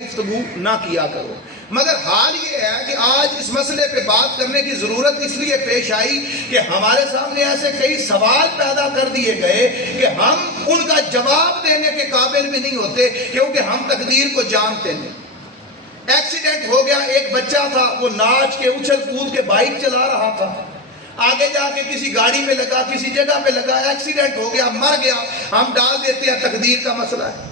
گفتگو نہ کیا کرو. مگر حال یہ ہے کہ آج اس مسئلے پہ بات کرنے کی ضرورت اس لیے پیش آئی کہ ہمارے سامنے ایسے کئی سوال پیدا کر دیے گئے کہ ہم ان کا جواب دینے کے قابل بھی نہیں ہوتے کیونکہ ہم تقدیر کو جانتے نہیں. ایکسیڈنٹ ہو گیا، ایک بچہ تھا، وہ ناچ کے اچھل کود کے بائک چلا رہا تھا، آگے جا کے کسی گاڑی میں لگا، کسی جگہ پہ لگا، ایکسیڈنٹ ہو گیا، مر گیا. ہم ڈال دیتے ہیں تقدیر کا مسئلہ ہے.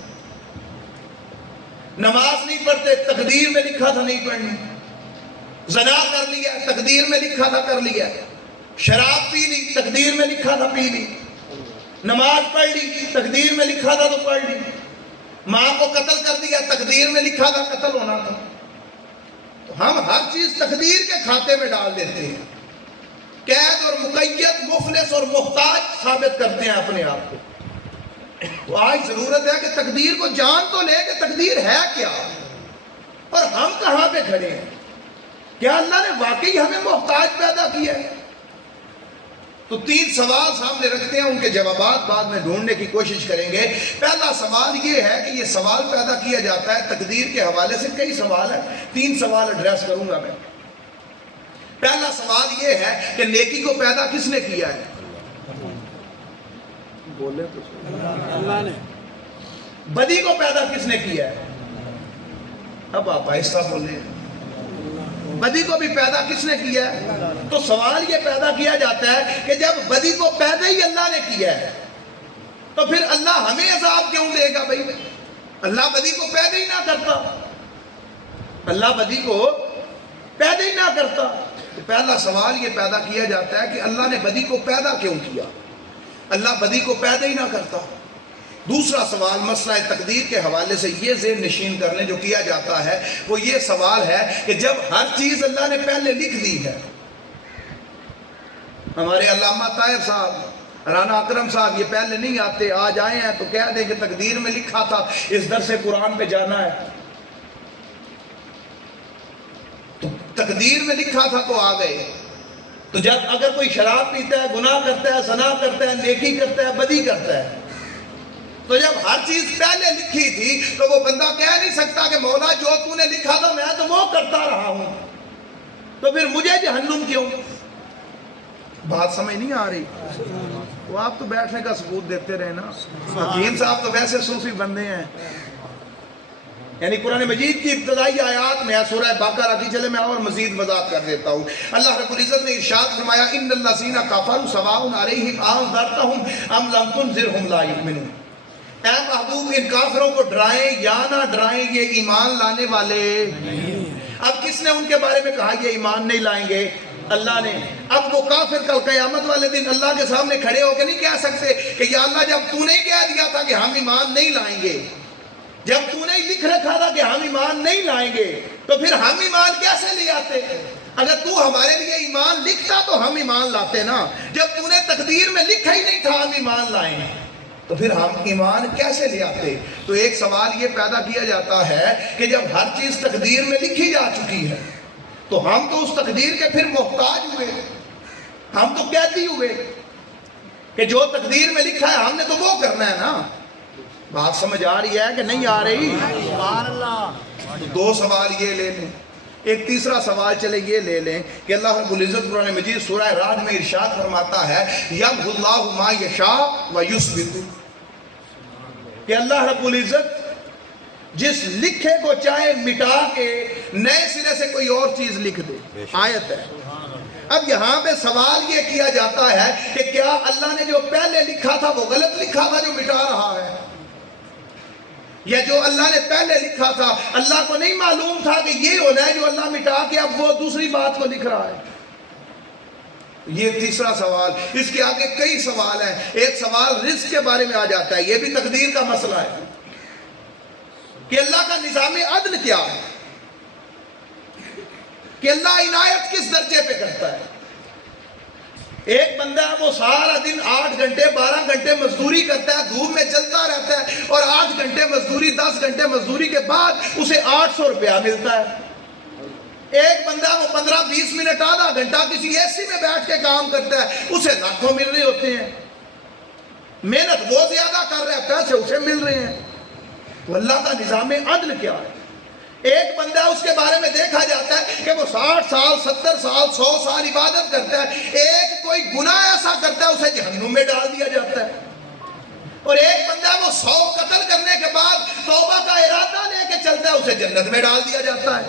نماز نہیں پڑھتے، تقدیر میں لکھا تھا نہیں پڑھنی. زنا کر لیا، تقدیر میں لکھا تھا کر لیا. شراب پی لی، تقدیر میں لکھا تھا پی لی. نماز پڑھ لی، تقدیر میں لکھا تھا تو پڑھ لی. ماں کو قتل کر دیا، تقدیر میں لکھا تھا قتل ہونا تھا. تو ہم ہر چیز تقدیر کے کھاتے میں ڈال دیتے ہیں. قید اور مقید، مفلس اور محتاج ثابت کرتے ہیں اپنے آپ کو. تو آج ضرورت ہے کہ تقدیر کو جان تو لے کہ تقدیر ہے کیا اور ہم کہاں پہ کھڑے ہیں. کیا اللہ نے واقعی ہمیں محتاج پیدا کیا ہے؟ تو 3 سوال سامنے رکھتے ہیں، ان کے جوابات بعد میں ڈھونڈنے کی کوشش کریں گے. پہلا سوال یہ ہے کہ یہ سوال پیدا کیا جاتا ہے تقدیر کے حوالے سے. کئی سوال ہیں، 3 سوال ایڈریس کروں گا میں. پہلا سوال یہ ہے کہ نیکی کو پیدا کس نے کیا ہے؟ بولے تو اللہ نے. بدی کو پیدا کس نے کیا ہے؟ اب آپ آہستہ بولیں. بدی کو بھی پیدا کس نے کیا ہے؟ تو سوال یہ پیدا کیا جاتا ہے کہ جب بدی کو پیدا ہی اللہ نے کیا ہے تو پھر اللہ ہمیں عذاب کیوں دے گا بھائی؟ اللہ بدی کو پیدا ہی نہ کرتا، اللہ بدی کو پیدا ہی نہ کرتا. تو پہلا سوال یہ پیدا کیا جاتا ہے کہ اللہ نے بدی کو پیدا کیوں کیا؟ اللہ بدی کو پیدا ہی نہ کرتا. دوسرا سوال مسئلہ تقدیر کے حوالے سے یہ ذہن نشین کر لیں جو کیا جاتا ہے، وہ یہ سوال ہے کہ جب ہر چیز اللہ نے پہلے لکھ دی ہے. ہمارے علامہ طاہر صاحب، رانا اکرم صاحب یہ پہلے نہیں آتے، آج آئے ہیں تو کہہ دیں کہ تقدیر میں لکھا تھا اس درس قرآن پہ جانا ہے. تو تقدیر میں لکھا تھا تو آ گئے. تو جب اگر کوئی شراب پیتا ہے، گناہ کرتا ہے، زنا کرتا ہے، نیکی کرتا ہے، بدی کرتا ہے، تو جب ہر چیز پہلے لکھی تھی تو وہ بندہ کہہ نہیں سکتا کہ مولا جو تو نے لکھا تھا میں تو وہ کرتا رہا ہوں تو پھر مجھے جہنم کیوں؟ بات سمجھ نہیں آ رہی؟ وہ آپ تو بیٹھنے کا ثبوت دیتے رہے نا. حکیم صاحب تو ویسے صوفی بندے ہیں. یعنی قرآن مجید کی ابتدائی آیات میں سورہ بقرہ کی، چلے میں اور مزید وضاحت کر دیتا ہوں. اللہ رب العزت نے ارشاد فرمایا ان الذین کفروا سواء علیہم انذرتہم ام لم تنذرہم لا یؤمنون. اے محبوب ان کافروں کو ڈرائیں یا نہ ڈرائیں یہ ایمان لانے والے. اب کس نے ان کے بارے میں کہا یہ ایمان نہیں لائیں گے؟ اللہ نے. اب وہ کافر کل قیامت والے دن اللہ کے سامنے کھڑے ہو کے نہیں کہہ سکتے کہ یا اللہ جب تو نے کہہ دیا تھا کہ ہم ایمان نہیں لائیں گے، جب تو نے لکھ رکھا تھا کہ ہم ایمان نہیں لائیں گے تو پھر ہم ایمان کیسے لے آتے؟ اگر تو ہمارے لیے ایمان لکھتا تو ہم ایمان لاتے نا. جب تو نے تقدیر میں لکھا ہی نہیں تھا ہم ایمان لائیں تو پھر ہم ایمان کیسے لے آتے؟ تو ایک سوال یہ پیدا کیا جاتا ہے کہ جب ہر چیز تقدیر میں لکھی جا چکی ہے تو ہم تو اس تقدیر کے پھر محتاج ہوئے، ہم تو قیدی ہوئے کہ جو تقدیر میں لکھا ہے ہم نے تو وہ کرنا ہے نا. بات سمجھ آ رہی ہے کہ نہیں آ رہی؟ سبحان اللہ. تو 2 سوال یہ لے لیں. ایک تیسرا سوال چلے یہ لے لیں کہ اللہ رب العزت قرآن مجید سورہ رعد میں ارشاد فرماتا ہے یمحو اللہ ما یشاء ویثبت، کہ اللہ رب العزت جس لکھے کو چاہے مٹا کے نئے سرے سے کوئی اور چیز لکھ دے. آیت ہے. اب یہاں پہ سوال یہ کیا جاتا ہے کہ کیا اللہ نے جو پہلے لکھا تھا وہ غلط لکھا تھا جو مٹا رہا ہے، یا جو اللہ نے پہلے لکھا تھا اللہ کو نہیں معلوم تھا کہ یہ ہونا ہے جو اللہ مٹا کے اب وہ دوسری بات کو لکھ رہا ہے؟ یہ تیسرا سوال. اس کے آگے کئی سوال ہیں. ایک سوال رزق کے بارے میں آ جاتا ہے، یہ بھی تقدیر کا مسئلہ ہے کہ اللہ کا نظام عدل کیا ہے، کہ اللہ عنایت کس درجے پہ کرتا ہے. ایک بندہ وہ سارا دن 8 گھنٹے 12 گھنٹے مزدوری کرتا ہے، دھوپ میں چلتا رہتا ہے اور 8 گھنٹے مزدوری 10 گھنٹے مزدوری کے بعد اسے 800 روپیہ ملتا ہے. ایک بندہ وہ 15-20 منٹ آدھا گھنٹہ کسی اے سی میں بیٹھ کے کام کرتا ہے، اسے لاکھوں مل رہے ہوتے ہیں. محنت وہ زیادہ کر رہا ہے، پیسے اسے مل رہے ہیں. تو اللہ کا نظام عدل کیا ہے؟ ایک بندہ اس کے بارے میں دیکھا جاتا ہے کہ وہ 60 سال 70 سال 100 سال عبادت کرتا ہے، ایک کوئی گناہ ایسا کرتا ہے اسے جہنم میں ڈال دیا جاتا ہے، اور ایک بندہ وہ 100 قتل کرنے کے بعد توبہ کا ارادہ لے کے چلتا ہے اسے جنت میں ڈال دیا جاتا ہے۔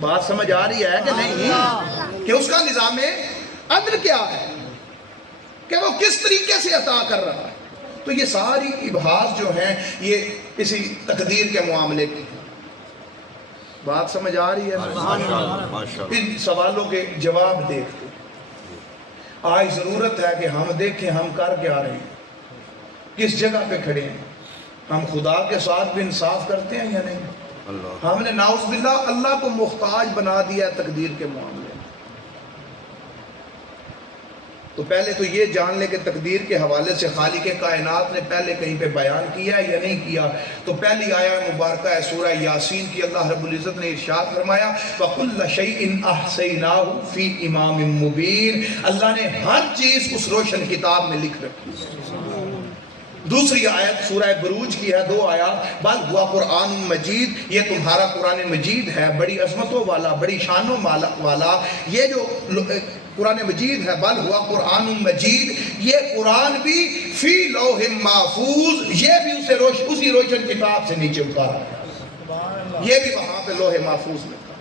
بات سمجھ آ رہی ہے کہ نہیں کہ اس کا نظام عدل کیا ہے، کہ وہ کس طریقے سے عطا کر رہا ہے؟ تو یہ ساری ابحاث جو ہیں یہ اسی تقدیر کے معاملے کی، بات سمجھ آ رہی ہے؟ ان سوالوں کے جواب دیکھتے آج ضرورت ہے کہ ہم دیکھیں ہم کر کیا رہے ہیں، کس جگہ پہ کھڑے ہیں، ہم خدا کے ساتھ بھی انصاف کرتے ہیں یا نہیں؟ ہم نے نعوذ باللہ اللہ کو محتاج بنا دیا ہے تقدیر کے معاملے میں۔ تو پہلے تو یہ جان لے کہ تقدیر کے حوالے سے خالق کائنات نے پہلے کہیں پہ بیان کیا یا نہیں کیا۔ تو پہلی آیہ مبارکہ ہے سورہ یاسین کی، اللہ رب العزت نے ارشاد فرمایا وَكُلَّ شَيْءٍ أَحْصَيْنَاهُ فِي إِمَامٍ مُبِينٍ، اللہ نے ہر چیز اس روشن کتاب میں لکھ رکھی۔ دوسری آیت سورہ بروج کی ہے، 2 آیات، بل ہوا قرآن مجید، یہ تمہارا قرآن مجید ہے، بڑی عظمتوں والا، بڑی شانوں والا، یہ جو قرآن مجید ہے، بل ہوا قرآن مجید، یہ قرآن بھی فی لوح محفوظ، یہ بھی اسی روشن کتاب سے نیچے اتارا ہے، یہ بھی وہاں پہ لوح محفوظ میں تھا۔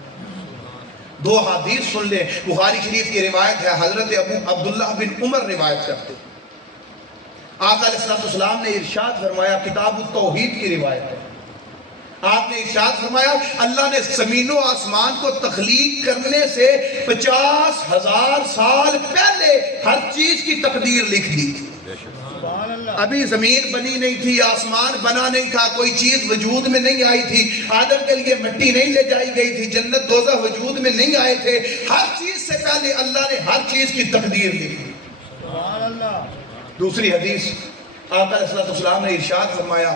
2 حدیث سن لیں، بخاری شریف کی روایت ہے، حضرت ابو عبداللہ بن عمر روایت کرتے ہیں، آقا علیہ السلام نے ارشاد فرمایا، کتاب التوحید کی روایت ہے، آپ نے ارشاد فرمایا اللہ نے زمین و آسمان کو تخلیق کرنے سے 50,000 سال پہلے ہر چیز کی تقدیر لکھ دی تھی۔ ابھی زمین بنی نہیں تھی، آسمان بنا نہیں تھا، کوئی چیز وجود میں نہیں آئی تھی، آدم کے لیے مٹی نہیں لے جائی گئی تھی، جنت دوزخ وجود میں نہیں آئے تھے، ہر چیز سے پہلے اللہ نے ہر چیز کی تقدیر لکھ دی۔ دوسری حدیث آقا علیہ السلام نے ارشاد فرمایا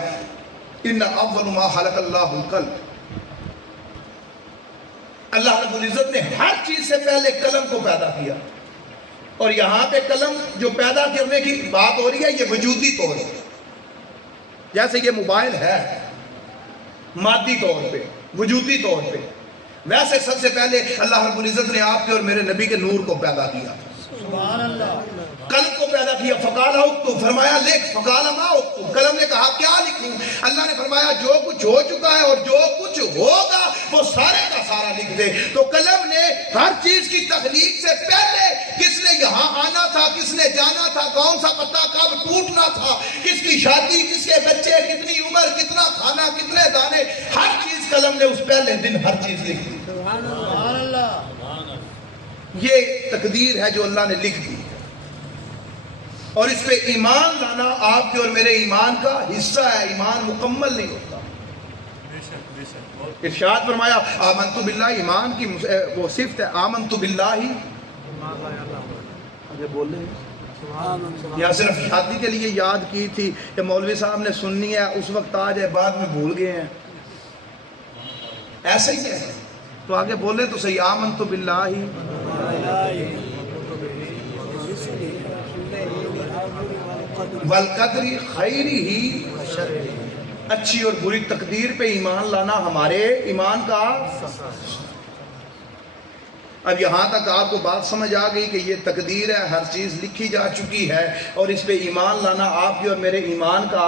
ان اول ما خلق اللہ القلم، اللہ رب العزت نے ہر چیز سے پہلے قلم کو پیدا کیا، اور یہاں پہ قلم جو پیدا کرنے کی بات ہو رہی ہے یہ وجودی طور پہ، جیسے یہ موبائل ہے مادی طور پہ وجودی طور پہ، ویسے سب سے پہلے اللہ رب العزت نے آپ کے اور میرے نبی کے نور کو پیدا کیا، سبحان اللہ، قلم کو پیدا کیا، فقال اکتب، فرمایا لکھ، فقال ما اکتب، قلم نے کہا کیا لکھوں، اللہ نے فرمایا جو کچھ ہو چکا ہے اور جو کچھ ہوگا وہ سارے کا سارا لکھ دے۔ تو قلم نے ہر چیز کی تخلیق سے پہلے کس نے یہاں آنا تھا، کس نے جانا تھا، کون سا پتا کب ٹوٹنا تھا، کس کی شادی، کس کے بچے، کتنی عمر، کتنا کھانا، کتنے دانے، ہر چیز قلم نے اس پہلے دن ہر چیز لکھ دی۔ سبحان اللہ، یہ تقدیر ہے جو اللہ نے لکھ دی، اور اس پہ ایمان لانا آپ کے اور میرے ایمان کا حصہ ہے، ایمان مکمل نہیں ہوتا۔ ارشاد فرمایا آمنت باللہ، ایمان کی وہ صفت ہے، آمنت باللہ، آگے بول رہے ہیں یا صرف شادی کے لیے یاد کی تھی کہ مولوی صاحب نے سننی ہے اس وقت آ جائے، بعد میں بھول گئے ہیں، ایسے ہی ہے، تو آگے بولے تو صحیح، آمنت باللہ والقدر خیرہ، اچھی اور بری تقدیر پہ ایمان لانا ہمارے ایمان کا۔ اب یہاں تک آپ کو بات سمجھ آ گئی کہ یہ تقدیر ہے، ہر چیز لکھی جا چکی ہے، اور اس پہ ایمان لانا آپ کے اور میرے ایمان کا۔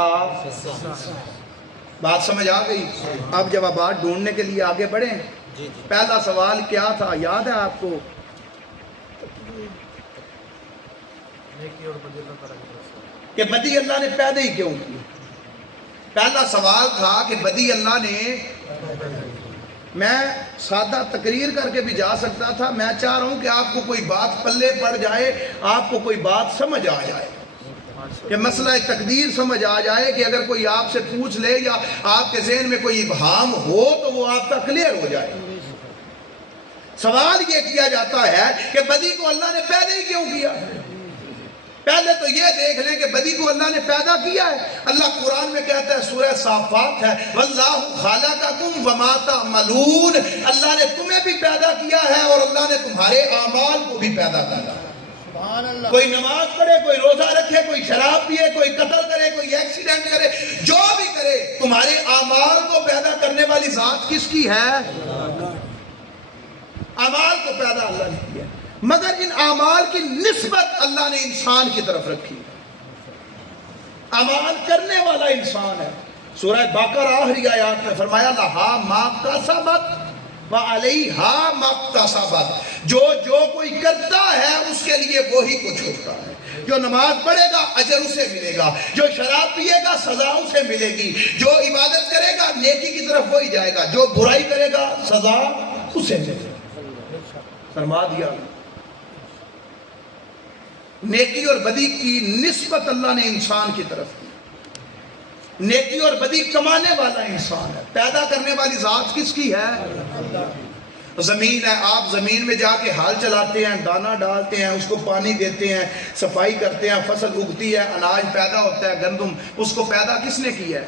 بات سمجھ آ گئی؟ اب جوابات ڈھونڈنے کے لیے آگے بڑھیں۔ پہلا سوال کیا تھا یاد ہے آپ کو؟ کہ بدی اللہ نے پیدا ہی کیوں کی؟ پہلا سوال تھا کہ بدی اللہ نے، میں سادہ تقریر کر کے بھی جا سکتا تھا، میں چاہ رہا ہوں کہ آپ کو کوئی بات پلے پڑ جائے، آپ کو کوئی بات سمجھ آ جائے، کہ مسئلہ تقدیر سمجھ آ جائے، کہ اگر کوئی آپ سے پوچھ لے یا آپ کے ذہن میں کوئی ابہام ہو تو وہ آپ کا کلیئر ہو جائے۔ سوال یہ کیا جاتا ہے کہ بدی کو اللہ نے پیدا ہی کیوں کیا؟ پہلے تو یہ دیکھ لیں کہ بدی کو اللہ نے پیدا کیا ہے۔ اللہ قرآن میں کہتا ہے، سورہ صافات ہے، وَاللَّهُ خَلَقَكُمْ وَمَا تَعْمَلُونَ، اللہ نے تمہیں بھی پیدا کیا ہے اور اللہ نے تمہارے اعمال کو بھی پیدا کیا ہے۔ کوئی نماز پڑھے، کوئی روزہ رکھے، کوئی شراب پیے، کوئی قتل کرے، کوئی ایکسیڈنٹ کرے، جو بھی کرے، تمہارے اعمال کو پیدا کرنے والی ذات کس کی ہے؟ اعمال کو پیدا اللہ نے کیا، مگر ان اعمال کی نسبت اللہ نے انسان کی طرف رکھی۔ اعمال کرنے والا انسان ہے۔ سورہ بقرہ آخری آیات میں فرمایا لہا ما کسبت وعلیہا ما اکتسبت، جو کوئی کرتا ہے اس کے لیے وہی کچھ ہوتا ہے۔ جو نماز پڑھے گا اجر اسے ملے گا، جو شراب پیے گا سزا اسے ملے گی، جو عبادت کرے گا نیکی کی طرف وہی جائے گا، جو برائی کرے گا سزا اسے ملے گا۔ فرما دیا نیکی اور بدی کی نسبت اللہ نے انسان کی طرف کی۔ نیکی اور بدی کمانے والا انسان ہے، پیدا کرنے والی ذات کس کی ہے؟ زمین ہے، آپ زمین میں جا کے ہل چلاتے ہیں، دانہ ڈالتے ہیں، اس کو پانی دیتے ہیں، صفائی کرتے ہیں، فصل اگتی ہے، اناج پیدا ہوتا ہے، گندم، اس کو پیدا کس نے کیا ہے؟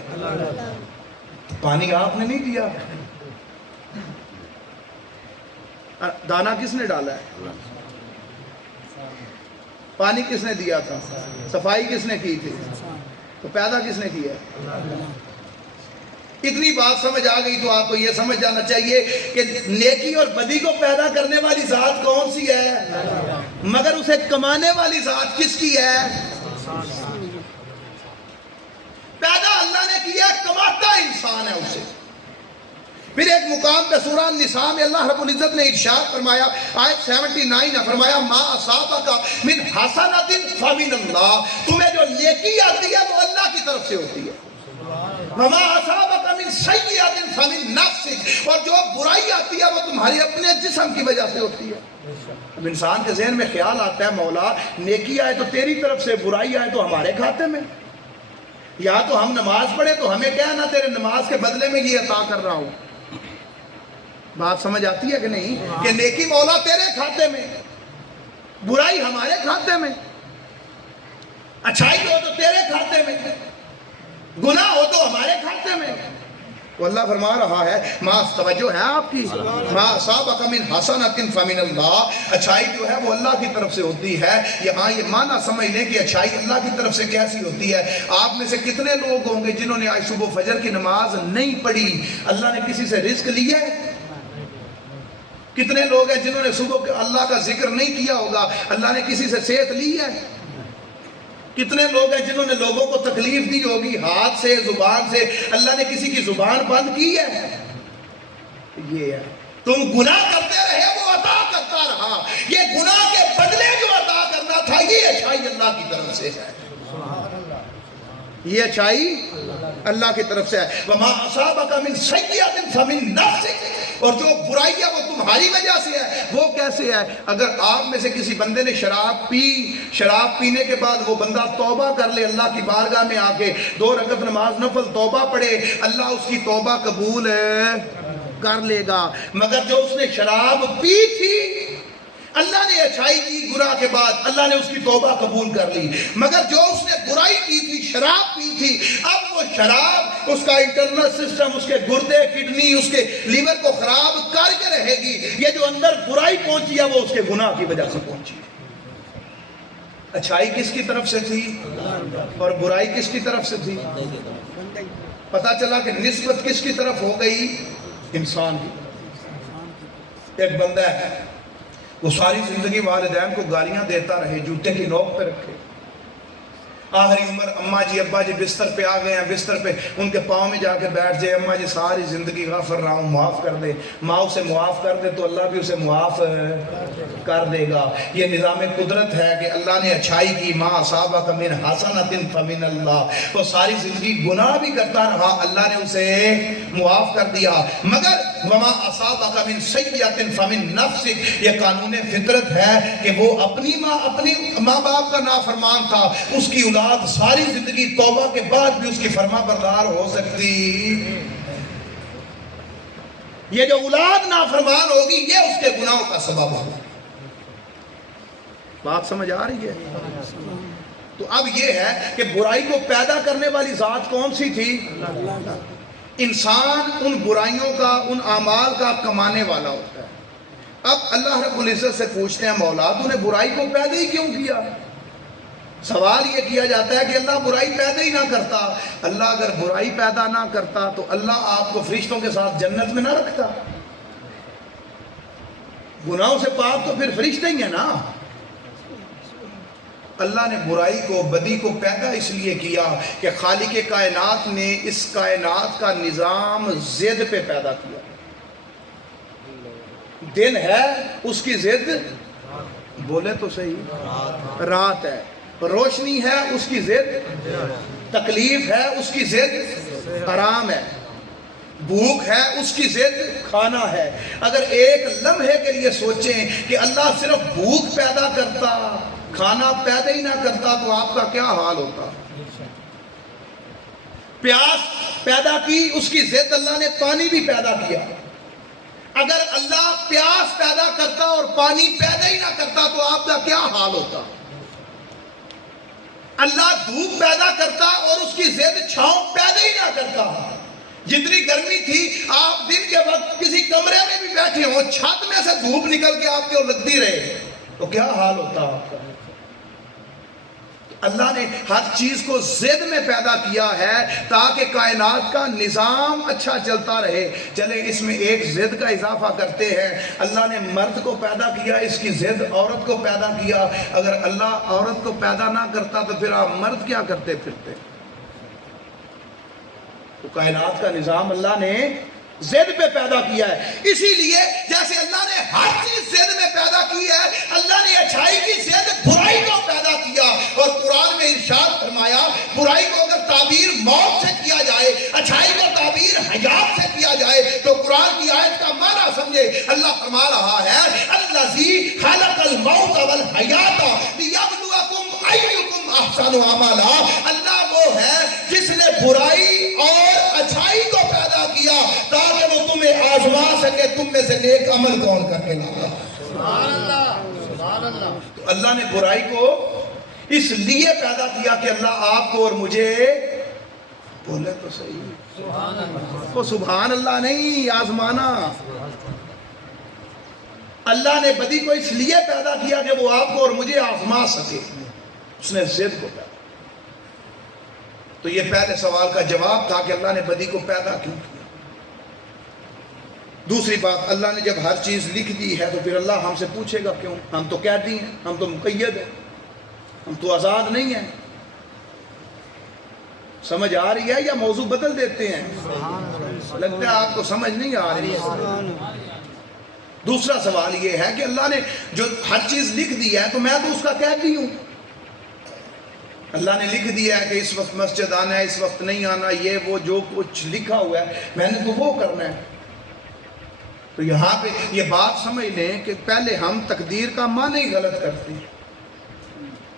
پانی آپ نے نہیں دیا، دانہ کس نے ڈالا ہے؟ پانی کس نے دیا تھا؟ صفائی کس نے کی تھی؟ تو پیدا کس نے کیا ہے؟ اتنی بات سمجھ آ گئی تو آپ کو یہ سمجھ جانا چاہیے کہ نیکی اور بدی کو پیدا کرنے والی ذات کون سی ہے، مگر اسے کمانے والی ذات کس کی ہے؟ پیدا اللہ نے کیا، کماتا انسان ہے اسے۔ پھر ایک مقام پہ سورہ النساء میں اللہ رب العزت نے ارشاد فرمایا، آیت 79 نے فرمایا ما اصابک من حسنۃ فمن اللہ، تمہیں جو نیکی آتی ہے وہ اللہ کی طرف سے ہوتی ہے، وما اصابک من سیئۃ فمن نفسک، اور جو برائی آتی ہے وہ تمہاری اپنے جسم کی وجہ سے ہوتی ہے۔ اب انسان کے ذہن میں خیال آتا ہے مولا نیکی آئے تو تیری طرف سے، برائی آئے تو ہمارے کھاتے میں، یا تو ہم نماز پڑھے تو ہمیں کہنا تیرے نماز کے بدلے میں یہ عطا کر رہا ہوں۔ بات سمجھ آتی ہے کہ نہیں؟ کہ نیکی مولا تیرے کھاتے میں، برائی ہمارے کھاتے میں، اچھائی ہو تو تیرے کھاتے میں، گناہ ہو تو ہمارے کھاتے میں۔ تو اللہ فرما رہا ہے ما، توجہ ہے آپ کی، ما اصابک من حسنۃ فمن اللہ، اچھائی جو ہے وہ اللہ کی طرف سے ہوتی ہے۔ یہاں یہ معنی سمجھ لیں کہ اچھائی اللہ کی طرف سے کیسی ہوتی ہے۔ آپ میں سے کتنے لوگ ہوں گے جنہوں نے آج صبح فجر کی نماز نہیں پڑھی، اللہ نے کسی سے رزق لیا ہے؟ کتنے لوگ ہیں جنہوں نے صبح اللہ کا ذکر نہیں کیا ہوگا، اللہ نے کسی سے صحت لی ہے؟ کتنے لوگ ہیں جنہوں نے لوگوں کو تکلیف دی ہوگی ہاتھ سے، زبان سے، اللہ نے کسی کی زبان بند کی ہے؟ یہ ہے، تم گناہ کرتے رہے وہ عطا کرتا رہا، یہ گناہ کے بدلے جو عطا کرنا تھا یہ اچھائی اللہ کی طرف سے ہے، یہ اچھائی اللہ کی طرف سے ہے۔ وما اصابک من سیئۃ فمن نفسک، اور جو برائی ہے وہ تمہاری وجہ سے ہے۔ وہ کیسے ہے؟ اگر آپ میں سے کسی بندے نے شراب پی، شراب پینے کے بعد وہ بندہ توبہ کر لے، اللہ کی بارگاہ میں آ کے 2 رکعت نماز نفل توبہ پڑھے، اللہ اس کی توبہ قبول کر لے گا۔ مگر جو اس نے شراب پی تھی، اللہ نے اچھائی کی گناہ کے بعد، اللہ نے اس کی توبہ قبول کر لی، مگر جو اس نے برائی کی تھی، شراب پی تھی، اب وہ شراب اس کا انٹرنل سسٹم، اس کے گردے، کڈنی، اس کے لیور کو خراب کر کے رہے گی۔ یہ جو اندر برائی پہنچی ہے وہ اس کے گناہ کی وجہ سے پہنچی ہے۔ اچھائی کس کی طرف سے تھی اور برائی کس کی طرف سے تھی؟ پتہ چلا کہ نسبت کس کی طرف ہو گئی؟ انسان کی۔ ایک بندہ ہے وہ ساری زندگی والدین کو گالیاں دیتا رہے، جوتے کی نوک پہ رکھے، آخری عمر اماں جی ابا جی بستر پہ آ گئے ہیں، بستر پہ ان کے پاؤں میں جا کے بیٹھ جائے، اماں جی ساری زندگی غافر رہا ہوں معاف کر دے، ماں اسے معاف کر دے تو اللہ بھی اسے معاف کر دے گا۔ یہ نظام قدرت ہے کہ اللہ نے اچھائی کی، ما اصابک من حسنۃ فمن اللہ، وہ ساری زندگی گناہ بھی کرتا رہا، اللہ نے اسے معاف کر دیا، مگر وما اصابک من سیئۃ فمن نفسک، یہ قانون فطرت ہے کہ وہ اپنی ماں باپ کا نافرمان تھا، اس کی اولاد ساری زندگی توبہ کے بعد بھی اس کی فرما بردار ہو سکتی، یہ جو اولاد نافرمان ہوگی یہ اس کے گناہوں کا سبب ہوگا۔ بات سمجھ آ رہی ہے؟ تو اب یہ ہے کہ برائی کو پیدا کرنے والی ذات کون سی تھی؟ انسان ان برائیوں کا، ان اعمال کا کمانے والا ہوتا ہے۔ اب اللہ رب العزت سے پوچھتے ہیں مولا تو نے برائی کو پیدا ہی کیوں کیا؟ سوال یہ کیا جاتا ہے کہ اللہ برائی پیدا ہی نہ کرتا، اللہ اگر برائی پیدا نہ کرتا تو اللہ آپ کو فرشتوں کے ساتھ جنت میں نہ رکھتا؟ گناہوں سے پاک تو پھر فرشتے ہی ہیں نا۔ اللہ نے برائی کو، بدی کو پیدا اس لیے کیا کہ خالق کائنات نے اس کائنات کا نظام ضد پہ پیدا کیا۔ دن ہے اس کی ضد، بولے تو صحیح، رات ہے، روشنی ہے اس کی ضد، تکلیف ہے اس کی ضد، آرام ہے، بھوک ہے اس کی ضد، کھانا ہے۔ اگر ایک لمحے کے لیے سوچیں کہ اللہ صرف بھوک پیدا کرتا، کھانا پیدا ہی نہ کرتا تو آپ کا کیا حال ہوتا؟ پیاس پیدا کی، اس کی ضد اللہ نے پانی بھی پیدا کیا۔ اگر اللہ پیاس پیدا کرتا اور پانی پیدا ہی نہ کرتا تو آپ کا کیا حال ہوتا؟ اللہ دھوپ پیدا کرتا اور اس کی ضد چھاؤں پیدا ہی نہ کرتا۔ جتنی گرمی تھی، آپ دن کے وقت کسی کمرے میں بھی بیٹھے ہوں، چھت میں سے دھوپ نکل کے آپ کو لگتی رہے تو کیا حال ہوتا آپ کا؟ اللہ نے ہر چیز کو ضد میں پیدا کیا ہے تاکہ کائنات کا نظام اچھا چلتا رہے۔ چلے اس میں ایک ضد کا اضافہ کرتے ہیں، اللہ نے مرد کو پیدا کیا، اس کی ضد عورت کو پیدا کیا۔ اگر اللہ عورت کو پیدا نہ کرتا تو پھر آپ مرد کیا کرتے پھرتے؟ تو کائنات کا نظام اللہ نے ضد پہ پیدا کیا ہے۔ اسی لیے جیسے اللہ نے ہر چیز ضد میں پیدا کی ہے، اللہ نے اچھائی کی ضد برائی کو پیدا کیا، اور قرآن میں ارشاد فرمایا برائی کو اگر تعبیر موت سے کیا جائے، اچھائی کو تعبیر حیات سے کیا جائے تو قرآن کی آیت کا معنی سمجھے۔ اللہ فرما رہا ہے الذی خلق الموت والحیات لیبلوکم ایکم احسن عملا۔ اللہ وہ ہے جس نے برائی اور اچھائی کو پیدا کیا تاکہ وہ تمہیں آزما سکے تم میں سے نیک عمل کون کر کے لاتا۔ سبحان اللہ، سبحان اللہ۔ تو اللہ نے برائی کو اس لیے پیدا کیا کہ اللہ آپ کو اور مجھے، بولے تو صحیح، سبحان اللہ، وہ سبحان اللہ نہیں، آزمانا۔ اللہ نے بدی کو اس لیے پیدا کیا کہ وہ آپ کو اور مجھے آزما سکے، اس نے ضد کو پیدا۔ تو یہ پہلے سوال کا جواب تھا کہ اللہ نے بدی کو پیدا کیوں کیا۔ دوسری بات، اللہ نے جب ہر چیز لکھ دی ہے تو پھر اللہ ہم سے پوچھے گا کیوں؟ ہم تو قیدی ہیں، ہم تو مقید ہیں، ہم تو آزاد نہیں ہیں۔ سمجھ آ رہی ہے یا موضوع بدل دیتے ہیں؟ لگتا ہے آپ کو سمجھ نہیں آ رہی ہے۔ دوسرا سوال یہ ہے کہ اللہ نے جو ہر چیز لکھ دی ہے تو میں تو اس کا قیدی ہوں۔ اللہ نے لکھ دیا ہے کہ اس وقت مسجد آنا ہے، اس وقت نہیں آنا، یہ وہ جو کچھ لکھا ہوا ہے میں نے تو وہ کرنا ہے۔ تو یہاں پہ یہ بات سمجھ لیں کہ پہلے ہم تقدیر کا معنی ہی غلط کرتے ہیں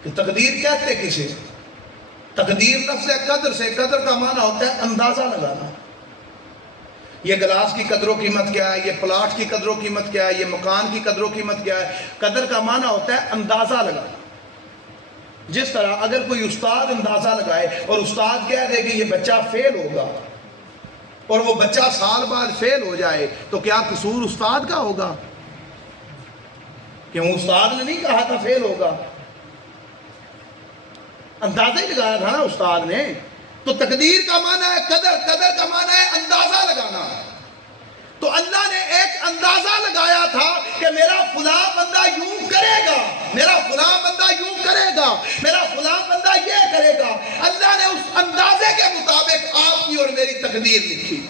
کہ تقدیر کہتے کسے؟ تقدیر لفظ قدر سے، قدر کا معنی ہوتا ہے اندازہ لگانا۔ یہ گلاس کی قدر و قیمت کیا ہے، یہ پلاٹ کی قدر و قیمت کیا ہے، یہ مکان کی قدر و قیمت کیا ہے۔ قدر کا معنی ہوتا ہے اندازہ لگانا۔ جس طرح اگر کوئی استاد اندازہ لگائے اور استاد کہہ دے کہ یہ بچہ فیل ہوگا اور وہ بچہ سال بعد فیل ہو جائے تو کیا قصور استاد کا ہوگا؟ کیوں استاد نے نہیں کہا تھا فیل ہوگا، اندازہ ہی لگایا تھا نا استاد نے۔ تو تقدیر کا معنی ہے قدر، قدر کا معنی ہے اندازہ لگانا۔ تو اللہ نے ایک اندازہ لگایا تھا کہ میرا فلاں بندہ یوں کرے گا، میرا فلاں بندہ یوں کرے گا، میرا فلاں بندہ یہ کرے گا۔ اللہ نے اس اندازے کے مطابق آپ کی اور میری تقدیر لکھی۔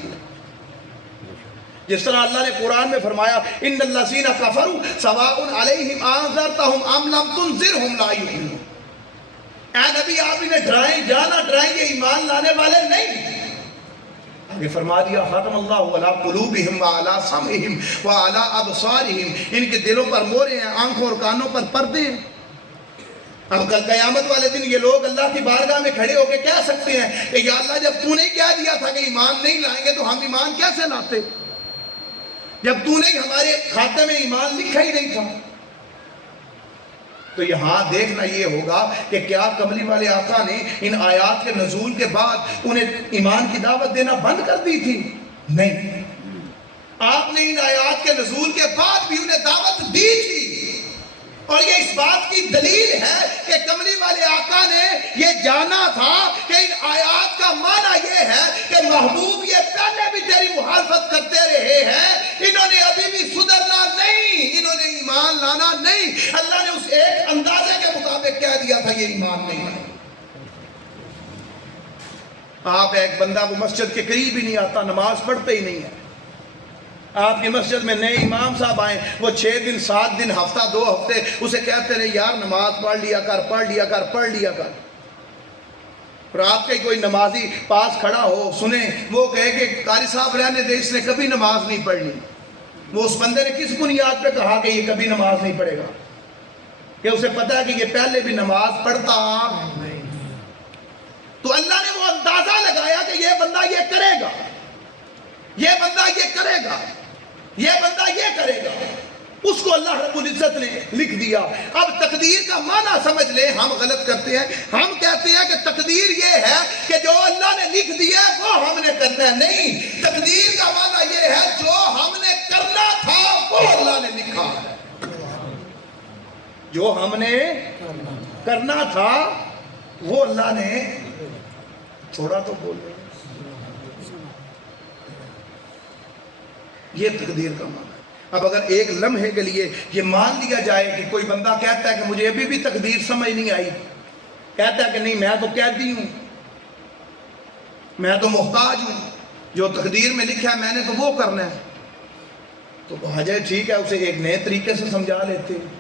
جس طرح اللہ نے قرآن میں فرمایا ان الذین کفروا سواء علیہم انذرتہم ام لم تنذرہم لا یؤمنون۔ اے نبی آپ انہیں ڈرائیں یا نہ ڈرائیں یہ ایمان لانے والے نہیں۔ یہ فرما دیا ختم اللہ علی قلوبہم وعلی سمعہم وعلی ابصارہم، ان کے دلوں پر مورے ہیں، آنکھوں اور کانوں پر پردے ہیں۔ اب کل قیامت والے دن یہ لوگ اللہ کی بارگاہ میں کھڑے ہو کے کہہ سکتے ہیں کہ یا اللہ جب تو نے کہہ دیا تھا کہ ایمان نہیں لائیں گے تو ہم ایمان کیسے لاتے، جب تو نے ہمارے کھاتے میں ایمان لکھا ہی نہیں تھا۔ تو یہاں دیکھنا یہ ہوگا کہ کیا کملی والے آقا نے ان آیات کے نزول کے بعد انہیں ایمان کی دعوت دینا بند کر دی تھی؟ نہیں، آپ نے ان آیات کے نزول کے بعد بھی انہیں دعوت اور یہ اس بات کی دلیل ہے کہ کملی والے آقا نے یہ جانا تھا کہ ان آیات کا معنی یہ ہے کہ محبوب یہ پہلے بھی تیری مخالفت کرتے رہے ہیں، انہوں نے ابھی بھی سدھرنا نہیں، انہوں نے ایمان لانا نہیں۔ اللہ نے اس ایک اندازے کے مطابق کہہ دیا تھا یہ ایمان نہیں ہے۔ آپ ایک بندہ وہ مسجد کے قریب ہی نہیں آتا، نماز پڑھتے ہی نہیں ہے، آپ کی مسجد میں نئے امام صاحب آئیں، وہ 6 دن 7 دن ہفتہ 2 ہفتے اسے کہتے رہے یار نماز پڑھ لیا کر، اور آپ کے کوئی نمازی پاس کھڑا ہو سنیں وہ کہے کہ قاری صاحب رہنے دے، اس نے کبھی نماز نہیں پڑھنی، وہ اس بندے نے کس بنیاد پہ کہا کہ یہ کبھی نماز نہیں پڑھے گا؟ کہ اسے پتا ہے کہ یہ پہلے بھی نماز پڑھتا نہیں۔ تو اللہ نے وہ اندازہ لگایا کہ یہ بندہ یہ کرے گا، یہ بندہ یہ کرے گا، یہ بندہ یہ کرے گا، اس کو اللہ رب العزت نے لکھ دیا۔ اب تقدیر کا معنی سمجھ لیں، ہم غلط کرتے ہیں، ہم کہتے ہیں کہ تقدیر یہ ہے کہ جو اللہ نے لکھ دیا وہ ہم نے کرنا ہے، نہیں، تقدیر کا معنی یہ ہے جو ہم نے کرنا تھا وہ اللہ نے لکھا ہے، جو ہم نے کرنا تھا وہ اللہ نے، تھوڑا تو بول رہے ہیں، یہ تقدیر کا معنی ہے۔ اب اگر ایک لمحے کے لیے یہ مان لیا جائے کہ کوئی بندہ کہتا ہے کہ مجھے ابھی بھی تقدیر سمجھ نہیں آئی، کہتا ہے کہ نہیں میں تو قیدی ہوں، میں تو محتاج ہوں، جو تقدیر میں لکھا ہے میں نے تو وہ کرنا ہے، تو کہا جائے ٹھیک ہے، اسے ایک نئے طریقے سے سمجھا لیتے ہیں۔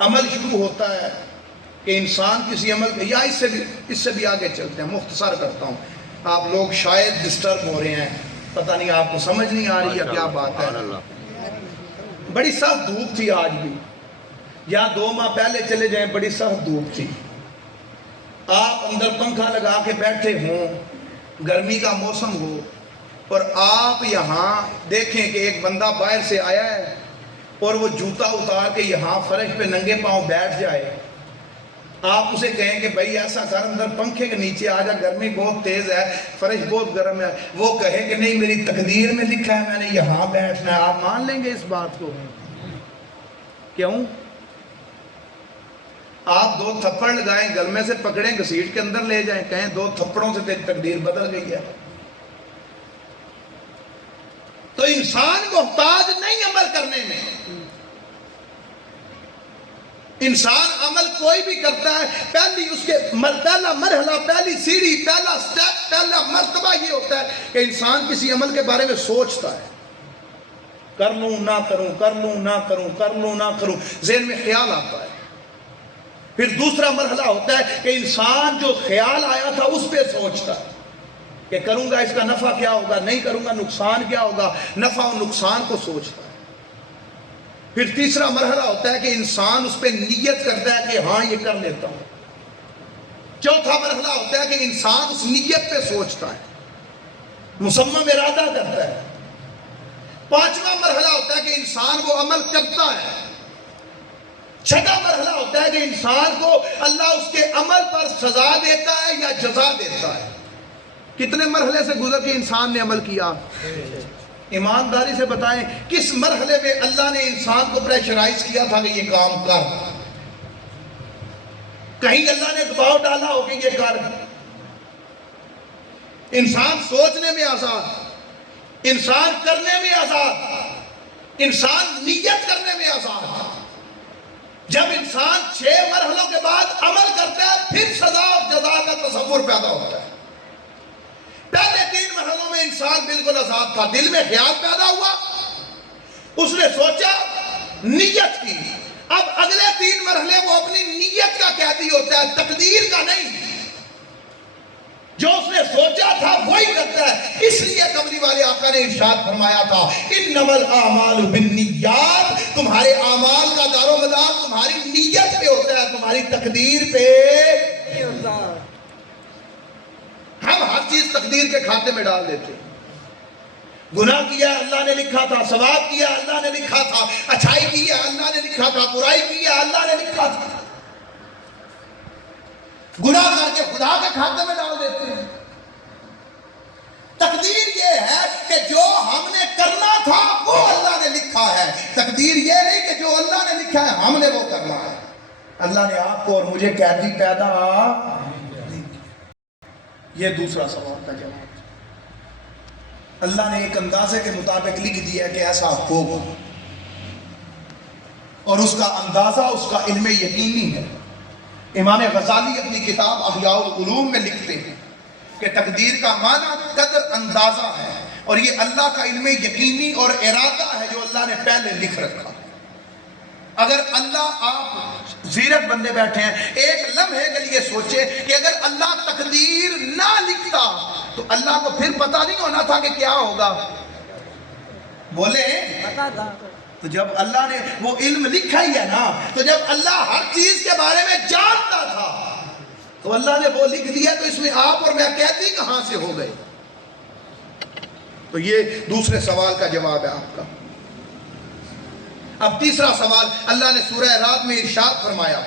عمل شروع ہوتا ہے کہ انسان کسی عمل، یا اس سے بھی آگے چلتے ہیں، مختصر کرتا ہوں، آپ لوگ شاید ڈسٹرب ہو رہے ہیں، پتہ نہیں آپ کو سمجھ نہیں آ رہی ہے کیا بات ہے۔ بڑی سخت دھوپ تھی آج بھی، یا 2 ماہ پہلے چلے جائیں بڑی سخت دھوپ تھی، آپ اندر پنکھا لگا کے بیٹھے ہوں، گرمی کا موسم ہو، اور آپ یہاں دیکھیں کہ ایک بندہ باہر سے آیا ہے اور وہ جوتا اتار کے یہاں فرش پہ ننگے پاؤں بیٹھ جائے، آپ اسے کہیں کہ بھائی ایسا کر اندر پنکھے کے نیچے آ جا، گرمی بہت تیز ہے، فرش بہت گرم ہے، وہ کہے کہ نہیں میری تقدیر میں لکھا ہے میں نے یہاں بیٹھنا ہے، آپ مان لیں گے اس بات کو؟ کیوں؟ آپ 2 تھپڑ لگائیں، گلمے سے پکڑیں، گھسیٹ کے اندر لے جائیں، کہیں 2 تھپڑوں سے تیری تقدیر بدل گئی ہے۔ تو انسان محتاج نہیں عمل کرنے میں، انسان عمل کوئی بھی کرتا ہے، پہلا مرحلہ، پہلی سیڑھی، پہلا سٹیپ، پہلا مرتبہ یہ ہوتا ہے کہ انسان کسی عمل کے بارے میں سوچتا ہے، کر لوں نہ کروں، کر لوں نہ کروں، کر لوں نہ کروں، ذہن میں خیال آتا ہے۔ پھر دوسرا مرحلہ ہوتا ہے کہ انسان جو خیال آیا تھا اس پہ سوچتا ہے کہ کروں گا اس کا نفع کیا ہوگا، نہیں کروں گا نقصان کیا ہوگا، نفع و نقصان کو سوچتا ہے۔ پھر تیسرا مرحلہ ہوتا ہے کہ انسان اس پہ نیت کرتا ہے کہ ہاں یہ کر لیتا ہوں۔ چوتھا مرحلہ ہوتا ہے کہ انسان اس نیت پہ سوچتا ہے، مصمم ارادہ کرتا ہے۔ پانچواں مرحلہ ہوتا ہے کہ انسان وہ عمل کرتا ہے۔ چھٹا مرحلہ ہوتا ہے کہ انسان کو اللہ اس کے عمل پر سزا دیتا ہے یا جزا دیتا ہے۔ کتنے مرحلے سے گزر کے انسان نے عمل کیا؟ ایمانداری سے بتائیں کس مرحلے میں اللہ نے انسان کو پریشرائز کیا تھا کہ یہ کام کر؟ کہیں اللہ نے دباؤ ڈالا ہو کہ یہ کر؟ انسان سوچنے میں آزاد، انسان کرنے میں آزاد، انسان نیت کرنے میں آزاد۔ جب انسان 6 مرحلوں کے بعد عمل کرتا ہے پھر سزا اور جزا کا تصور پیدا ہوتا ہے۔ پہلے 3 مرحلوں میں انسان بالکل آزاد تھا، دل میں خیال پیدا ہوا، اس نے سوچا، نیت کی۔ اب اگلے 3 مرحلے وہ اپنی نیت کا قیدی ہوتا ہے، تقدیر کا نہیں۔ جو اس نے سوچا تھا وہی کرتا ہے۔ اس لیے کملی والے آقا نے ارشاد فرمایا تھا انما الاعمال بالنیات، تمہارے اعمال کا دار و مدار تمہاری نیت پہ ہوتا ہے، تمہاری تقدیر پہ نہیں ہوتا۔ ہم ہر چیز تقدیر کے کھاتے میں ڈال دیتے ہیں۔ گناہ کیا اللہ نے لکھا تھا، ثواب کیا اللہ نے لکھا تھا، اچھائی کی ہے اللہ نے لکھا تھا، برائی کی ہے اللہ نے لکھا تھا، گناہ کر کے خدا کے کھاتے میں ڈال دیتے ہیں۔ تقدیر یہ ہے کہ جو ہم نے کرنا تھا وہ اللہ نے لکھا ہے، تقدیر یہ نہیں کہ لکھا ہے ہم نے وہ کرنا ہے. اللہ نے آپ کو اور مجھے قیدی پیدا نہیں کیا. یہ دوسرا سوال کا جواب. اللہ نے ایک اندازے کے مطابق لکھ دیا کہ ایسا ہوگا اور اس کا اندازہ اس کا علم یقینی ہے. امام غزالی اپنی کتاب احیاء العلوم میں لکھتے ہیں کہ تقدیر کا معنی قدر اندازہ ہے اور یہ اللہ کا علم یقینی اور ارادہ ہے جو اللہ نے پہلے لکھ رکھا. اگر اللہ آپ زیرک بندے بیٹھے ہیں ایک لمحے کے لیے سوچے کہ اگر اللہ تقدیر نہ لکھتا تو اللہ کو پھر پتہ نہیں ہونا تھا کہ کیا ہوگا. بولے تو جب اللہ نے وہ علم لکھا ہی ہے نا, تو جب اللہ ہر چیز کے بارے میں جانتا تھا تو اللہ نے وہ لکھ دیا, تو اس میں آپ اور میں قیدی کہاں سے ہو گئے. تو یہ دوسرے سوال کا جواب ہے آپ کا. اب تیسرا سوال, اللہ نے سورہ رات میں ارشاد فرمایا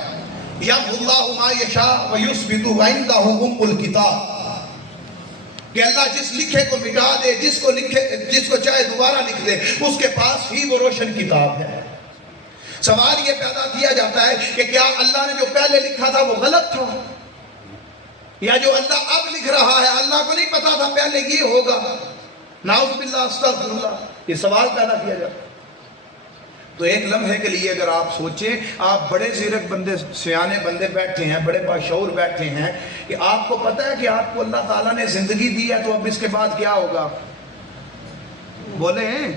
یمحو اللہ ما یشاء ویثبت وعندہ ام الکتاب, کہ اللہ جس لکھے کو مٹا دے, جس کو چاہے دوبارہ لکھ دے, اس کے پاس ہی وہ روشن کتاب ہے. سوال یہ پیدا کیا جاتا ہے کہ کیا اللہ نے جو پہلے لکھا تھا وہ غلط تھا, یا جو اللہ اب لکھ رہا ہے اللہ کو نہیں پتا تھا پہلے یہ ہوگا. نعوذ باللہ استغفر اللہ. یہ سوال پیدا کیا جاتا ہے. تو ایک لمحے کے لیے اگر آپ سوچیں, آپ بڑے زیرک بندے, سیانے بندے بیٹھے ہیں, بڑے باشعور بیٹھے ہیں, کہ آپ کو پتہ ہے کہ آپ کو اللہ تعالیٰ نے زندگی دی ہے, تو اب اس کے بعد کیا ہوگا؟ بولے ہیں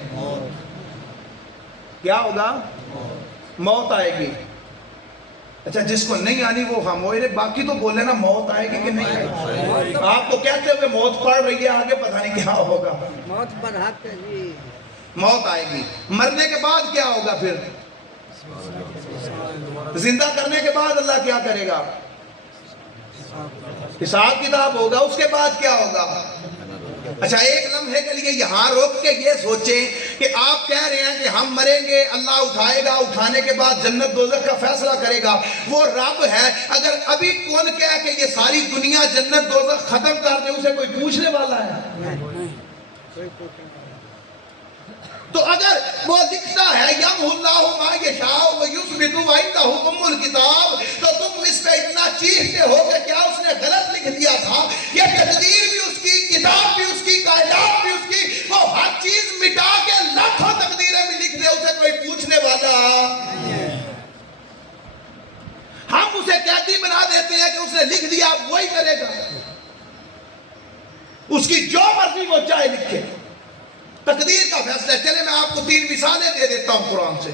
کیا ہوگا؟ موت آئے گی. اچھا جس کو نہیں آنی وہ خاموش رہے, باقی تو بولے نا موت آئے گی کہ نہیں آئے گی. آپ کو کہتے ہوئے موت پڑ رہی ہے, آگے پتہ نہیں کیا ہوگا. موت پر حق ہے جی, موت آئے گی. مرنے کے بعد کیا ہوگا؟ پھر زندہ کرنے کے بعد اللہ کیا کرے گا؟ حساب کتاب ہوگا. اس کے بعد کیا ہوگا؟ اچھا ایک لمحے کے لیے یہاں روک کے یہ سوچیں کہ آپ کہہ رہے ہیں کہ ہم مریں گے, اللہ اٹھائے گا, اٹھانے کے بعد جنت دوزخ کا فیصلہ کرے گا. وہ رب ہے. اگر ابھی کون کہے کہ یہ ساری دنیا جنت دوزخ ختم کر دے, اسے کوئی پوچھنے والا ہے؟ تو اگر وہ لکھتا ہے یمحو اللہ ما یشاء ویثبت وعندہ ام الکتاب, تو تم اس پہ اتنا چیختے ہو کہ کیا اس نے غلط لکھ دیا تھا؟ یہ تقدیر بھی اس کی, کتاب بھی اس کی, کائنات بھی اس کی, وہ ہر چیز مٹا کے لاکھوں تقدیریں بھی لکھ دے, اسے کوئی پوچھنے والا. ہم اسے قیدی بنا دیتے ہیں کہ اس نے لکھ دیا اب وہی کرے گا, اس کی جو مرضی وہ چاہے لکھے. تقدیر کا فیصلہ. چلے میں آپ کو 3 مثالیں دے دیتا ہوں قرآن سے.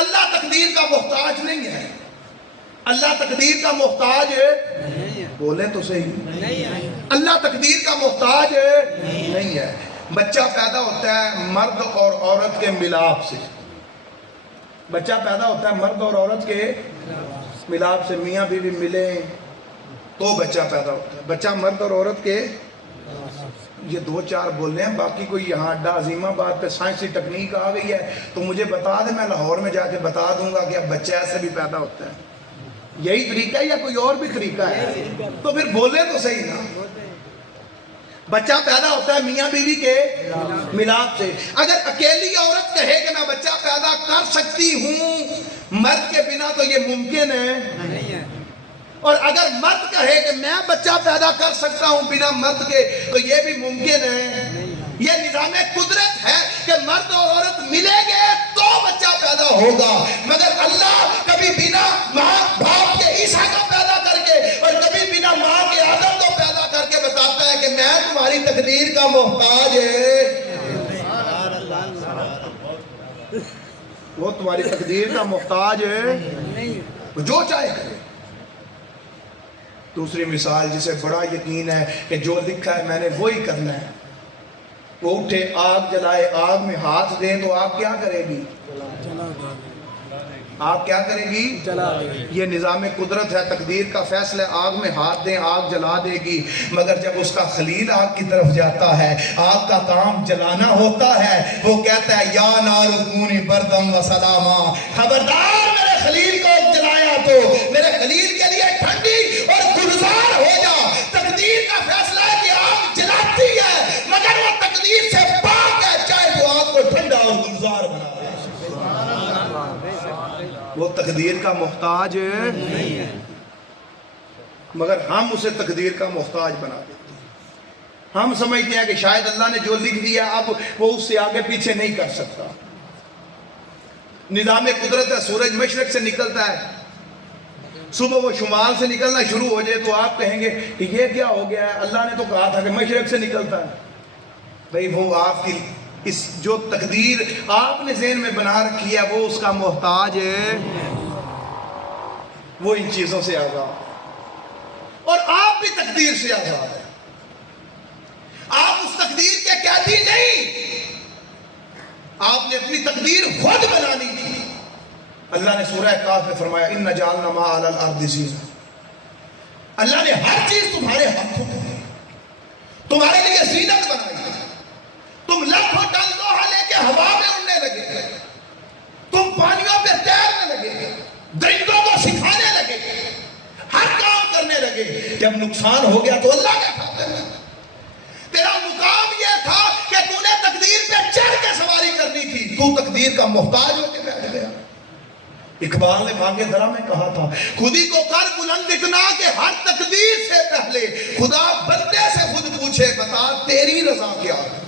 اللہ تقدیر کا محتاج نہیں ہے. اللہ تقدیر کا محتاج ہے, بولے تو صحیح. اللہ تقدیر کا محتاج نہیں ہے. بچہ پیدا ہوتا ہے مرد اور عورت کے ملاپ سے. بچہ پیدا ہوتا ہے مرد اور عورت کے ملاپ سے. میاں بیوی ملیں تو بچہ پیدا ہوتا ہے. بچہ مرد اور عورت کے, یہ 2-4 بول رہے ہیں, باقی کوئی یہاں اڈا عظیم آباد پہ سائنسی ٹیکنیک آ گئی ہے تو مجھے بتا دے, میں لاہور میں جا کے بتا دوں گا کہ اب بچہ ایسے بھی پیدا ہوتا ہے. یہی طریقہ ہے یا کوئی اور بھی طریقہ ہے؟ تو پھر بولے تو صحیح نا. بچہ پیدا ہوتا ہے میاں بیوی کے ملاپ سے. اگر اکیلی عورت کہے کہ میں بچہ پیدا کر سکتی ہوں مرد کے بنا, تو یہ ممکن ہے. اور اگر مرد کہے کہ میں بچہ پیدا کر سکتا ہوں بنا مرد کے, تو یہ بھی ممکن ہے. یہ نظام قدرت ہے کہ مرد اور عورت ملیں گے تو بچہ پیدا ہوگا. مگر اللہ کبھی بنا ماں باپ کے عیسیٰ کو پیدا کر کے اور کبھی بنا ماں کے آدم کو پیدا کر کے بتاتا ہے کہ میں تمہاری تقدیر کا محتاج ہے. وہ تمہاری تقدیر کا محتاج ہے, جو چاہے کرے. دوسری مثال جسے بڑا یقین ہے کہ جو لکھا ہے میں نے وہی کرنا ہے, وہ اٹھے آگ جلائے, آگ میں ہاتھ دیں تو آپ کیا کرے گی؟ آپ کیا کرے گی؟ جلا دے گی. یہ نظام قدرت ہے, تقدیر کا فیصلہ. آگ میں ہاتھ دیں آگ جلا دے گی. مگر جب اس کا خلیل آگ کی طرف جاتا ہے, آگ کا کام جلانا ہوتا ہے, وہ کہتا ہے یا نار کونی بردم و سلاما, خبردار میرے خلیل کو جلایا تو میرے خلیل کے لیے ٹھنڈی اور گلزار ہو جا. تقدیر کا فیصلہ ہے کہ آگ جلاتی ہے, مگر وہ تقدیر سے پاک ہے, چاہے وہ آگ کو ٹھنڈا اور گلزار بنا دے. وہ تقدیر کا محتاج نہیں ہے، مگر ہم اسے تقدیر کا محتاج بنا دیتے ہیں۔ ہم سمجھتے ہیں کہ شاید اللہ نے جو لکھ دیا اب وہ اس سے آگے پیچھے نہیں کر سکتا۔ نظام قدرت ہے، سورج مشرق سے نکلتا ہے، صبح وہ شمال سے نکلنا شروع ہو جائے تو آپ کہیں گے کہ یہ کیا ہو گیا ہے، اللہ نے تو کہا تھا کہ مشرق سے نکلتا ہے۔ بھئی وہ آپ کی اس جو تقدیر آپ نے ذہن میں بنا رکھی ہے وہ اس کا محتاج ہے، وہ ان چیزوں سے آزاد ہے، اور آپ بھی تقدیر سے آزاد ہیں۔ آپ اس تقدیر کے قیدی نہیں، آپ نے اپنی تقدیر خود بنانی تھی۔ اللہ نے سورہ کہف میں فرمایا ان جعلنا ما علی الارض زینہ، اللہ نے ہر چیز تمہارے ہاتھوں میں دی، تمہارے لیے زینت بنائی۔ تم لاکھوں ٹن لوہا لے کے ہوا میں اڑنے لگے، تم پانیوں پہ تیرنے لگے، درندوں کو سکھانے لگے، ہر کام کرنے لگے۔ جب نقصان ہو گیا تو اللہ کے کھاتے میں تیرا مقام یہ تھا کہ تو نے تقدیر پہ چڑھ کے سواری کرنی تھی، تو تقدیر کا محتاج ہو کے بیٹھ گیا۔ اقبال نے بانگے درا میں کہا تھا خودی کو کر بلند اتنا کہ ہر تقدیر سے پہلے خدا بندے سے خود پوچھے بتا تیری رضا کیا ہے۔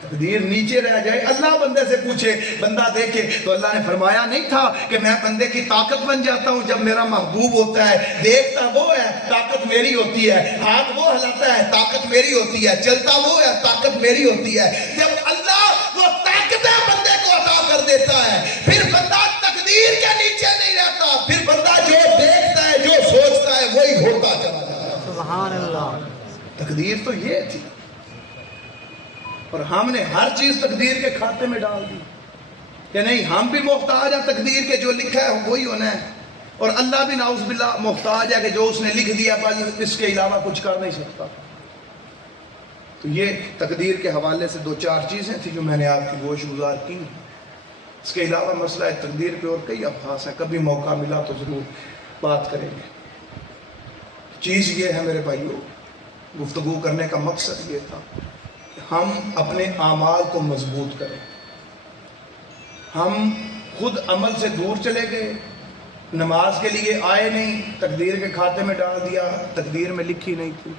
تقدیر نیچے رہ جائے، اللہ بندے سے پوچھے، بندہ دیکھے تو اللہ نے فرمایا نہیں تھا کہ میں بندے کی طاقت بن جاتا ہوں جب میرا محبوب ہوتا ہے، دیکھتا وہ ہے طاقت میری ہوتی ہے، ہاتھ وہ ہلاتا ہے طاقت میری ہوتی ہے، چلتا وہ ہے طاقت میری ہوتی ہے۔ جب اللہ وہ طاقتیں بندے کو عطا کر دیتا ہے پھر بندہ تقدیر کے نیچے نہیں رہتا، پھر بندہ جو دیکھتا ہے جو سوچتا ہے وہی ہوتا چلا جاتا ہے۔ سبحان اللہ۔ تقدیر تو یہ تھی، اور ہم نے ہر چیز تقدیر کے کھاتے میں ڈال دی کہ نہیں ہم بھی محتاج ہیں تقدیر کے، جو لکھا ہے وہی ہونا ہے، اور اللہ بھی نعوذ باللہ محتاج ہے کہ جو اس نے لکھ دیا بس اس کے علاوہ کچھ کر نہیں سکتا۔ تو یہ تقدیر کے حوالے سے دو چار چیزیں تھیں جو میں نے آپ کی گوش گزار کی۔ اس کے علاوہ مسئلہ تقدیر پہ اور کئی ابحاث ہیں، کبھی موقع ملا تو ضرور بات کریں گے۔ چیز یہ ہے میرے بھائیوں، گفتگو کرنے کا مقصد یہ تھا کہ ہم اپنے اعمال کو مضبوط کریں۔ ہم خود عمل سے دور چلے گئے، نماز کے لیے آئے نہیں، تقدیر کے کھاتے میں ڈال دیا، تقدیر میں لکھی نہیں تھی۔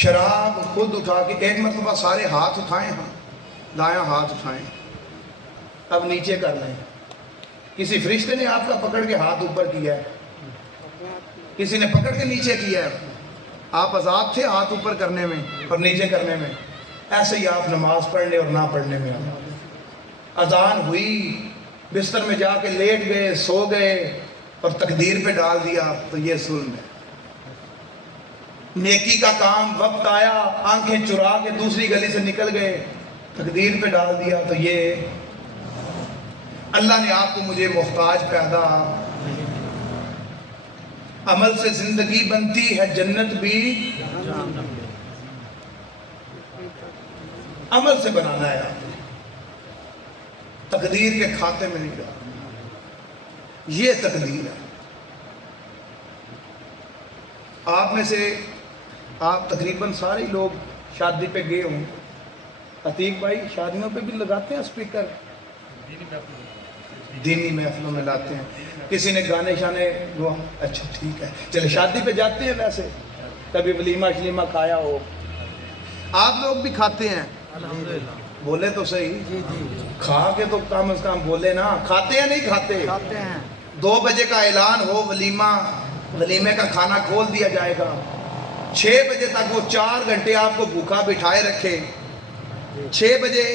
شراب خود اٹھا کے ایک مرتبہ سارے ہاتھ اٹھائیں، ہاں دایاں ہاتھ اٹھائیں، اب نیچے کر لیں۔ کسی فرشتے نے آپ کا پکڑ کے ہاتھ اوپر کیا ہے، کسی نے پکڑ کے نیچے کیا ہے، آپ آزاد تھے ہاتھ اوپر کرنے میں اور نیچے کرنے میں۔ ایسے ہی آپ نماز پڑھنے اور نہ پڑھنے میں اذان ہوئی، بستر میں جا کے لیٹ گئے، سو گئے اور تقدیر پہ ڈال دیا تو یہ ظلم ہے۔ نیکی کا کام وقت آیا، آنکھیں چرا کے دوسری گلی سے نکل گئے، تقدیر پہ ڈال دیا تو یہ اللہ نے آپ کو مجھے محتاج پیدا، عمل سے زندگی بنتی ہے جنت بھی، عمل سے بنانا ہے آپ نے، تقدیر کے کھاتے میں نہیں ڈالنا۔ یہ تقدیر ہے۔ آپ میں سے آپ تقریباً سارے لوگ شادی پہ گئے ہوں۔ عتیق بھائی شادیوں پہ بھی لگاتے ہیں اسپیکر؟ دینی محفلوں میں لاتے ہیں۔ کسی نے گانے شانے وہ اچھا ٹھیک ہے، چلے شادی پہ جاتے ہیں، ویسے کبھی ولیمہ شلیمہ کھایا ہو؟ آپ لوگ بھی کھاتے ہیں؟ بولے تو صحیح، کھا کے تو کم از کم بولے نا، کھاتے ہیں نہیں کھاتے؟ 2 بجے کا اعلان ہو ولیمہ، ولیمے کا کھانا کھول دیا جائے گا، 6 بجے تک وہ 4 گھنٹے آپ کو بھوکا بٹھائے رکھے، 6 بجے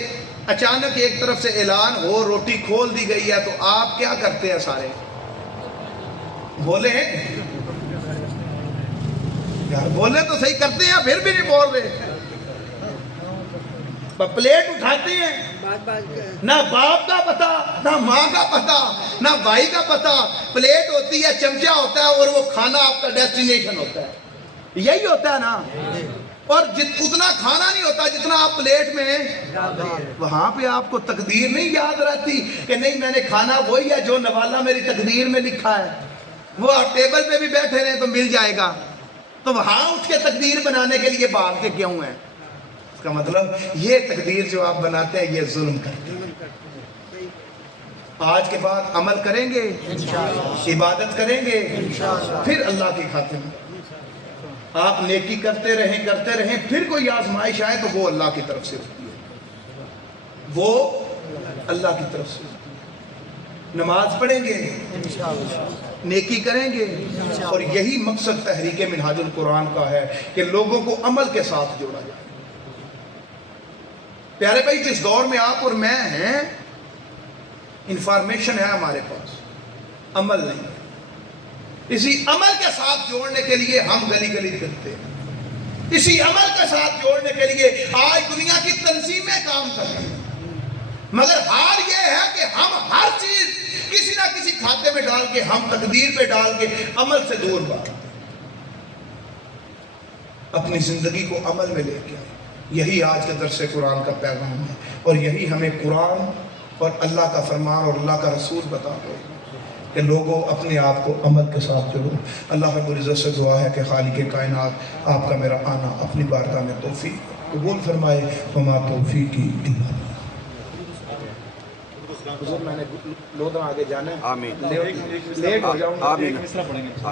اچانک ایک طرف سے اعلان ہو روٹی کھول دی گئی ہے تو آپ کیا کرتے ہیں سارے؟ بولے ہیں یار، بولے تو صحیح کرتے ہیں، پھر بھی نہیں بول رہے۔ پلیٹ اٹھاتے ہیں، نہ باپ کا پتہ، نہ ماں کا پتہ، نہ بھائی کا پتہ، پلیٹ ہوتی ہے، چمچہ ہوتا ہے اور وہ کھانا آپ کا ڈیسٹینیشن ہوتا ہے، یہی ہوتا ہے نا۔ اور اتنا کھانا نہیں ہوتا جتنا آپ پلیٹ میں، وہاں پہ آپ کو تقدیر نہیں یاد رہتی کہ نہیں میں نے کھانا وہی ہے جو نوالا میری تقدیر میں لکھا ہے، وہ ٹیبل پہ بھی بیٹھے رہے تو مل جائے گا، تو وہاں اٹھ کے تقدیر بنانے کے لیے بھاگتے کیوں ہیں؟ اس کا مطلب یہ تقدیر جو آپ بناتے ہیں یہ ظلم کرتے ہیں۔ آج کے بعد عمل کریں گے، عبادت کریں گے، پھر اللہ کی خاطر آپ نیکی کرتے رہیں، پھر کوئی آزمائش آئے تو وہ اللہ کی طرف سے ہوتی ہے، وہ اللہ کی طرف سے ہوتی ہے۔ نماز پڑھیں گے، نیکی کریں گے، اور یہی مقصد تحریک منہاج القرآن کا ہے کہ لوگوں کو عمل کے ساتھ جوڑا جائے۔ پیارے بھائی، جس دور میں آپ اور میں ہیں، انفارمیشن ہے ہمارے پاس، عمل نہیں ہے۔ اسی عمل کے ساتھ جوڑنے کے لیے ہم گلی گلی پھرتے ہیں، اسی عمل کے ساتھ جوڑنے کے لیے آج دنیا کی تنظیمیں کام کر رہی ہیں، مگر حال یہ ہے کہ ہم ہر چیز کسی نہ کسی کھاتے میں ڈال کے، ہم تقدیر پہ ڈال کے عمل سے دور بھاگ، اپنی زندگی کو عمل میں لے کے آئے۔ یہی آج کے درس قرآن کا پیغام ہے، اور یہی ہمیں قرآن اور اللہ کا فرمان اور اللہ کا رسول بتا رہے ہیں کہ لوگوں اپنے آپ کو عمل کے ساتھ جوڑو۔ اللہ رب العزت سے دعا ہے کہ خالق کائنات آپ کا میرا آنا اپنی بارگاہ میں توفیق قبول فرمائے۔ وما توفیقی الا باللہ۔ حضور میں نے لودھا آگے جانا ہے، آمین، لیٹ ہو جاؤں گا، آمین،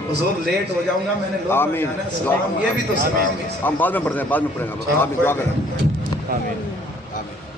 حضور لیٹ ہو جاؤں گا، میں نے لودھا جانا ہے۔ سلام، یہ بھی تو سلام ہے، ہم بعد میں پڑھتے ہیں، بعد میں پڑھیں گے، آمین، دعا کریں، آمین۔ آمین۔